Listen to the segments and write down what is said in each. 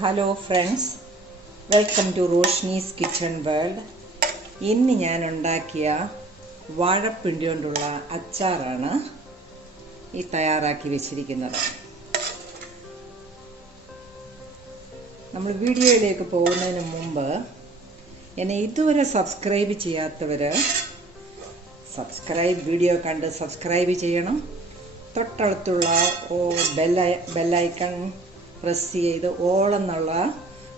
Hello friends, welcome to Roshni's kitchen world. ഇന്ന് ഞാൻ ഉണ്ടാക്കിയ വാഴപ്പിണ്ടി കൊണ്ടുള്ള അച്ചാറാണ് ഈ തയ്യാറാക്കി വെച്ചിരിക്കുന്നത്. നമ്മൾ വീഡിയോയിലേക്ക് പോകുന്നതിന് മുമ്പ് എന്നെ ഇതുവരെ സബ്സ്ക്രൈബ് ചെയ്യാത്തവർ വീഡിയോ കണ്ട് സബ്സ്ക്രൈബ് ചെയ്യണം. തൊട്ടടുത്തുള്ള ബെല്ലൈക്കൺ പ്രസ് ചെയ്ത് ഓൾ എന്നുള്ള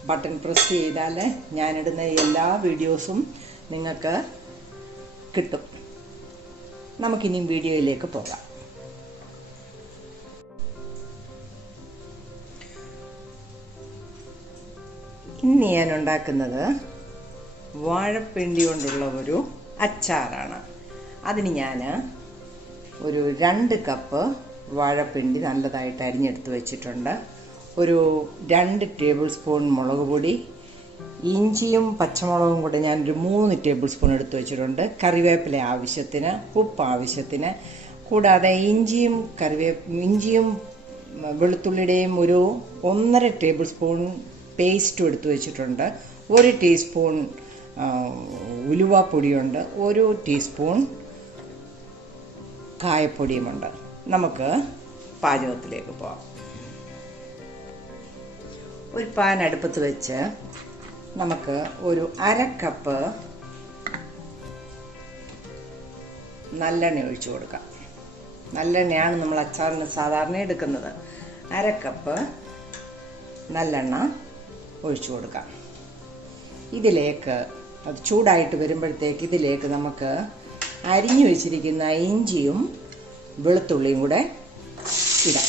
ബട്ടൺ പ്രസ് ചെയ്താൽ ഞാനിടുന്ന എല്ലാ വീഡിയോസും നിങ്ങൾക്ക് കിട്ടും. നമുക്കിനിയും വീഡിയോയിലേക്ക് പോകാം. ഇന്ന് ഞാൻ ഉണ്ടാക്കുന്നത് വാഴപ്പിണ്ടി കൊണ്ടുള്ള ഒരു അച്ചാറാണ്. അതിന് ഞാൻ ഒരു 2 കപ്പ് വാഴപ്പിണ്ടി നല്ലതായിട്ട് അരിഞ്ഞെടുത്ത് വെച്ചിട്ടുണ്ട്. ഒരു 2 ടേബിൾ സ്പൂൺ മുളക് പൊടി, ഇഞ്ചിയും പച്ചമുളകും കൂടെ ഞാനൊരു 3 ടേബിൾ സ്പൂൺ എടുത്ത് വെച്ചിട്ടുണ്ട്. കറിവേപ്പില ആവശ്യത്തിന്, ഉപ്പ് ആവശ്യത്തിന്, കൂടാതെ ഇഞ്ചിയും വെളുത്തുള്ളിയുടെയും ഒരു 1.5 ടേബിൾ സ്പൂൺ പേസ്റ്റും എടുത്ത് വെച്ചിട്ടുണ്ട്. 1 ടീസ്പൂൺ ഉലുവാപ്പൊടിയുണ്ട്, 1 ടീസ്പൂൺ കായപ്പൊടിയുമുണ്ട്. നമുക്ക് പാചകത്തിലേക്ക് പോകാം. ഒരു പാൻ അടുപ്പത്ത് വെച്ച് നമുക്ക് ഒരു 1/2 കപ്പ് നല്ലെണ്ണ ഒഴിച്ചു കൊടുക്കാം. നല്ലെണ്ണയാണ് നമ്മൾ അച്ചാറിന് സാധാരണ എടുക്കുന്നത്. 1/2 കപ്പ് നല്ലെണ്ണ ഒഴിച്ചു കൊടുക്കാം. ഇതിലേക്ക് അത് ചൂടായിട്ട് വരുമ്പോഴത്തേക്ക് ഇതിലേക്ക് നമുക്ക് അരിഞ്ഞു വെച്ചിരിക്കുന്ന ഇഞ്ചിയും വെളുത്തുള്ളിയും കൂടെ ഇടാം.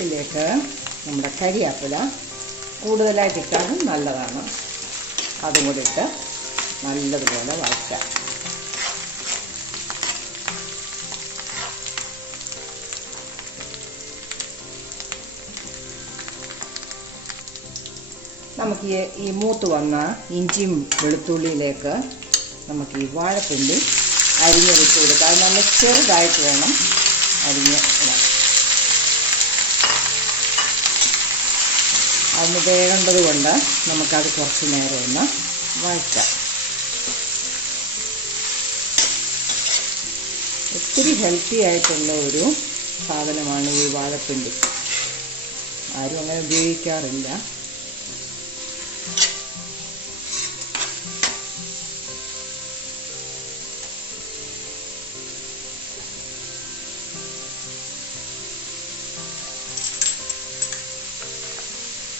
ഇതിലേക്ക് നമ്മുടെ കരിവേപ്പില കൂടുതലായിട്ട് ഇട്ടാലും നല്ലതാണ്. അതും കൂടി ഇട്ട് നല്ലതുപോലെ വഴറ്റാം. നമുക്ക് ഈ മൂത്ത് വന്ന ഇഞ്ചിയും വെളുത്തുള്ളിയിലേക്ക് നമുക്ക് ഈ വാഴപ്പിണ്ടി അരിഞ്ഞെടുത്ത് കൊടുക്കാം. അത് നല്ല ചെറുതായിട്ട് വേണം അരിഞ്ഞ് ഇടാൻ. അതൊന്ന് വേകേണ്ടത് കൊണ്ട് നമുക്കത് കുറച്ച് നേരം ഒന്ന് വഴറ്റാം. ഒത്തിരി ഹെൽത്തി ആയിട്ടുള്ള ഒരു സാധനമാണ് ഈ വാഴപ്പിണ്ടി. ആരും അങ്ങനെ ഉപയോഗിക്കാറില്ല.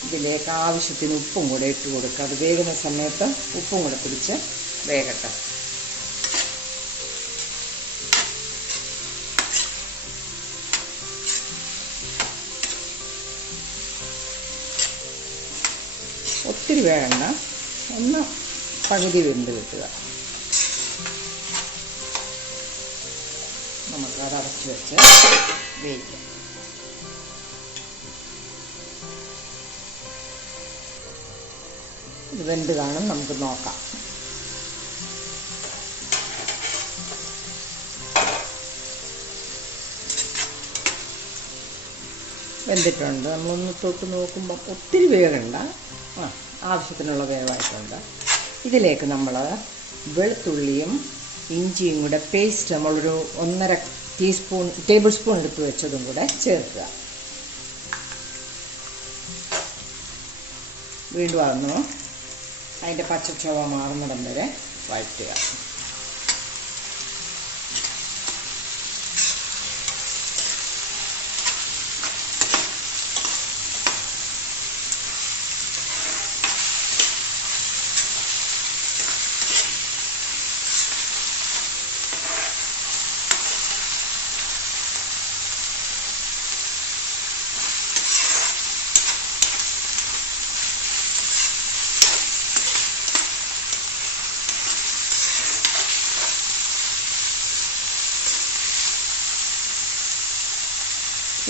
ഇതിലേക്ക് ആവശ്യത്തിന് ഉപ്പും കൂടെ ഇട്ട് കൊടുക്കുക. അത് വേകുന്ന സമയത്ത് ഉപ്പും കൂടെ പിടിച്ച് വേകട്ടെ. ഒത്തിരി വേകണ്ട, ഒന്ന് പകുതി വെന്ത് കിട്ടുക. നമുക്കത് അടച്ച് വെച്ച് വേവിക്കാം. ഇത് വെന്ത് കാണും, നമുക്ക് നോക്കാം. വെന്തിട്ടുണ്ട്. നമ്മളൊന്ന് തൊട്ട് നോക്കുമ്പോൾ ഒത്തിരി വേകണ്ട, ആവശ്യത്തിനുള്ള വേവായിട്ടുണ്ട്. ഇതിലേക്ക് നമ്മൾ വെളുത്തുള്ളിയും ഇഞ്ചിയും കൂടെ പേസ്റ്റ് നമ്മളൊരു 1.5 ടേബിൾ സ്പൂൺ എടുത്ത് വെച്ചതും കൂടെ ചേർക്കുക. വീണ്ടും അതൊന്ന് അതിൻ്റെ പച്ചച്ചുവ മാറുന്നിടം വരെ വഴറ്റുക.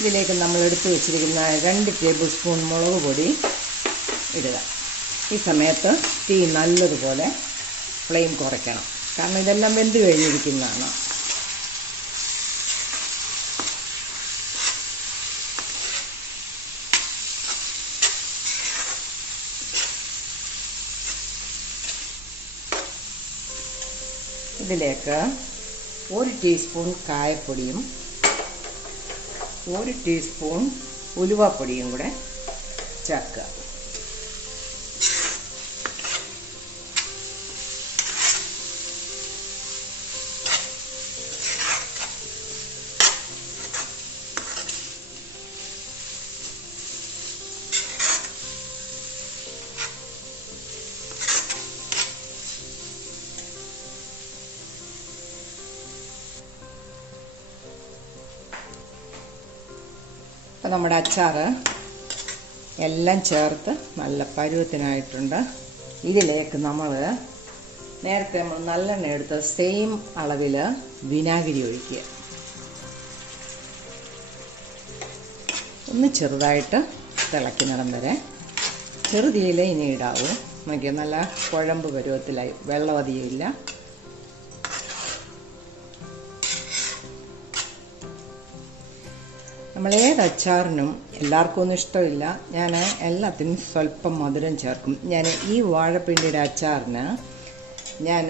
ഇതിലേക്ക് നമ്മൾ എടുത്തു വെച്ചിരിക്കുന്ന 2 ടേബിൾ സ്പൂൺ മുളക് പൊടി ഇടുക. ഈ സമയത്ത് തീ നല്ലതുപോലെ ഫ്ലെയിം കുറയ്ക്കണം, കാരണം ഇതെല്ലാം വെന്ത് കഴിഞ്ഞിരിക്കുന്നതാണ്. ഇതിലേക്ക് 1 ടീസ്പൂൺ കായപ്പൊടിയും 1 ടീസ്പൂൺ ഉലുവാപ്പൊടിയും കൂടെ ചേർക്കുക. അപ്പോൾ നമ്മുടെ അച്ചാർ എല്ലാം ചേർത്ത് നല്ല പരുവത്തിനായിട്ടുണ്ട്. ഇതിലേക്ക് നമ്മൾ നേരത്തെ നല്ലെണ്ണ എടുത്ത് സെയിം അളവിൽ വിനാഗിരി ഒഴിക്കുക. ഒന്ന് ചെറുതായിട്ട് തിളയ്ക്കുന്നിടം വരെ ചെറുതീയിൽ ഇനി ഇടാവൂ. നോക്കിയ നല്ല കുഴമ്പ് പരുവത്തിലായി, വെള്ളം അധികമില്ല. നമ്മളേത് അച്ചാറിനും എല്ലാവർക്കും ഒന്നും ഇഷ്ടമില്ല. ഞാൻ എല്ലാത്തിനും സ്വല്പം മധുരം ചേർക്കും. ഞാൻ ഈ വാഴപ്പിണ്ടിയുടെ അച്ചാറിന് ഞാൻ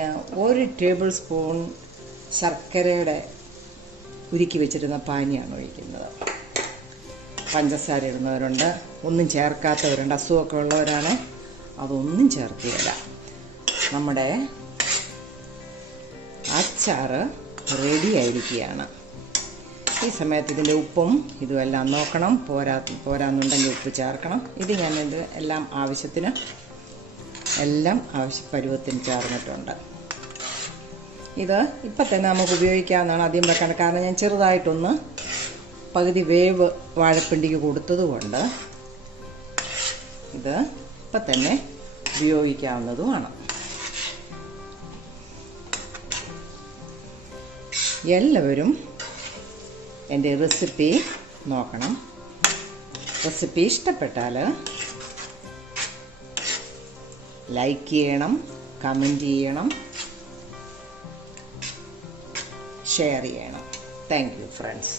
1 ടേബിൾ സ്പൂൺ ശർക്കരയുടെ ഉരുക്കി വെച്ചിരുന്ന പാനിയാണ് ഒഴിക്കുന്നത്. പഞ്ചസാര ഇടുന്നവരുണ്ട്, ഒന്നും ചേർക്കാത്തവരുണ്ട്. അസുഖമൊക്കെ ഉള്ളവരാണ്, അതൊന്നും ചേർക്കുകയില്ല. നമ്മുടെ അച്ചാർ റെഡി ആയിരിക്കുകയാണ്. ഈ സമയത്ത് ഇതിൻ്റെ ഉപ്പും ഇതുമെല്ലാം നോക്കണം. പോരാന്നുണ്ടെങ്കിൽ ഉപ്പ് ചേർക്കണം. ഇത് ഞാനിത് എല്ലാം ആവശ്യത്തിന് പരുവത്തിന് ചേർന്നിട്ടുണ്ട്. ഇത് ഇപ്പം തന്നെ നമുക്ക് ഉപയോഗിക്കാവുന്നതാണ്, അധികം വെക്കണം. കാരണം ഞാൻ ചെറുതായിട്ടൊന്ന് പകുതി വേവ് വാഴപ്പിണ്ടിക്ക് കൊടുത്തതുകൊണ്ട് ഇത് ഇപ്പം തന്നെ ഉപയോഗിക്കാവുന്നതുമാണ്. എല്ലാവരും എൻ്റെ റെസിപ്പി നോക്കണം. റെസിപ്പി ഇഷ്ടപ്പെട്ടാൽ ലൈക്ക് ചെയ്യണം, കമൻറ്റ് ചെയ്യണം, ഷെയർ ചെയ്യണം. Thank you friends.